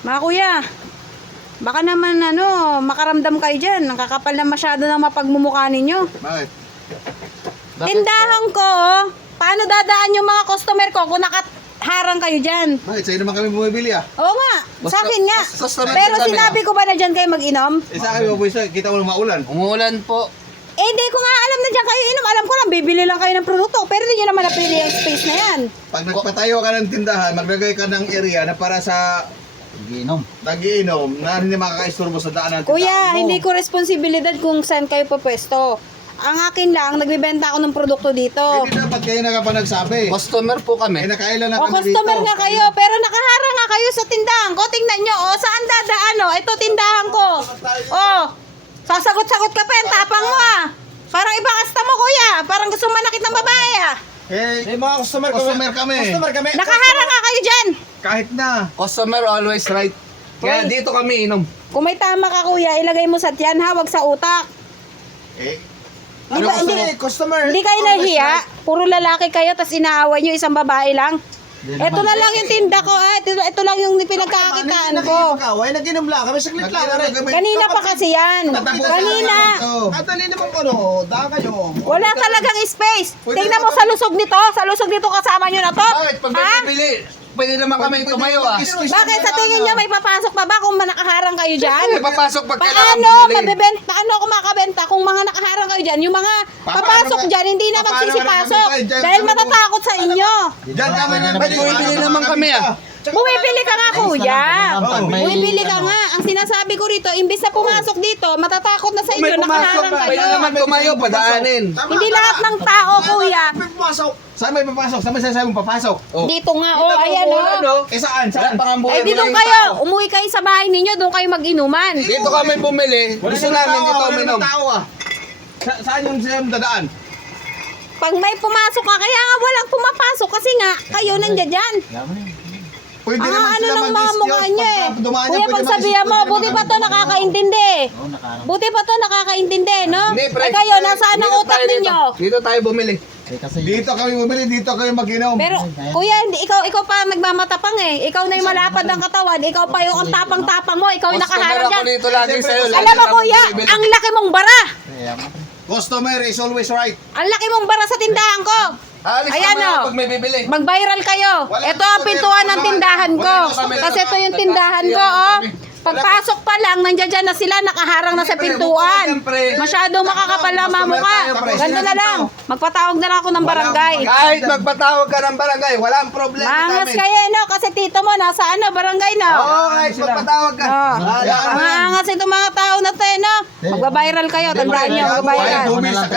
Mga kuya, baka naman makaramdam kayo dyan. Nakakapal na masyado ng mapagmumukha ninyo. Bakit? Tindahan ko, paano dadaan yung mga customer ko kung nakaharang kayo dyan? Bakit? Sa'yo naman kami bumibili ah. Oo nga, sa akin nga. customer Pero kami, sinabi ko ba na dyan kayo mag-inom? Eh sa akin mabuhay kita mo maulan. Umuulan po. Eh, hindi ko nga alam na dyan kayo inom. Alam ko lang, bibili lang kayo ng produkto. Pero hindi nyo naman napili ang space na yan. Pag nagpatayo ka ng tindahan, maglagay ka ng area na para sa nagiinom na hindi makakaisturbo sa daan ng tindahan Kuya, mo. hindi ko responsibilidad kung saan kayo pupwesto. Ang akin lang, nagbibenta ako ng produkto dito. Hindi dapat kayo na pa nagsabi. Customer po Eh kami. nakailan na O, kami customer dito. nga kayo, pero nakaharang nga kayo sa tindahan ko. Tingnan nyo, saan dadaan, ito tindahan ko. Sasagot-sagot ka pa, yung tapang mo, Parang iba kasta mo, kuya. Parang gusto manakit ng babae, Eh, mga customer kami. Nakaharang nga kayo dyan. Kahit na. Customer always right. Kaya Hoy. dito kami inom. Kung may tama ka, kuya, ilagay mo sa tiyan, wag sa utak. Eh, Di ba, hindi, customer? hindi kayo nahiya? Puro lalaki kayo, tapos inaaway nyo isang babae lang. Ito na lang yung tinda ko, ito lang yung pinagkakakitaan ko. Nakikipag-away, nag-inom lang kami, saglit lang. Kanina pa kasi yan. Kanina. Madali naman ko, daan kayo. Wala talagang space. Tingnan mo sa lusog nito. Sa lusog nito kasama nyo na to. Bakit? Pag may Ha? bibili, pwede naman kami tumayo Bakit sa tingin nyo may papasok pa ba kung nakaharang kayo dyan? May papasok pag kailangan Paano bumili. mabibenta? Paano ako makabenta kung mga nakaharang kayo dyan? Yung mga papasok dyan, hindi na magsisipasok. Dahil matatakot sa inyo. Diyan kami na bumibili naman kami, Bumibili ka nga, kuya. Oo. Bumibili ka nga. Ang sinasabi ko rito, imbis na pumasok dito, matatakot na sa Kung may inyo, pumasok, nakaharang pwede kayo. naman tumayo, padaanin. Hindi lahat ng tao, kuya. Pumasok. Saan may papasok? Saan may sasabi mong papasok? Dito nga, ayan, Eh saan? Saan? Eh, dito kayo. Umuwi kayo sa bahay ninyo, doon kayo mag-inuman. Dito kami bumili. Gusto namin dito uminom. Saan yung saan dadaan? Pag may pumasok ka, kaya nga walang pumapasok kasi nga, kayo nandiyan dyan. Pwede naman Ano sila ng mga mag-dispute. mukha nyo eh. Pagka dumaan Kuya, yan, pwede pagsabihan mo, mag-dispute, buti pwede pa to mag-dispute. nakakaintindi. Buti pa to nakakaintindi, no? Hindi, pre. Eh kayo, nasaan ang Dito utak tayo dito. ninyo? Dito tayo bumili. Dito kami bumili, dito kayo mag-inom. Pero, kuya, ikaw pa nagmamatapang eh. Ikaw na yung malapad ng katawan. Ikaw pa yung ang tapang-tapang mo. Ikaw yung Customer nakaharap ako dyan. dito lagi sa'yo. lagi Alam mo, kami kuya, bumibili. ang laki mong bara. Customer is always right. Ang laki mong bara sa tindahan ko. Alis Ayan, kami oh. pag may bibili. Mag-viral kayo. Ito ang pintuan ng tindahan ko. Kasi ito yung tindahan ko, Pagpasok pa lang, nandiyan na sila, nakaharang na sa pintuan. Masyadong makakapal ang mga mukha. Ganito na lang. Magpatawag na lang ako ng barangay. Kahit magpatawag ka ng barangay, walang problema sa Mangas amin. kayo, no? Kasi tito mo, nasa barangay, no? Oo, kahit magpatawag ka. Ang angas itong mga tao na to, no? Magbabiral kayo, tandaan nyo, magbabiral.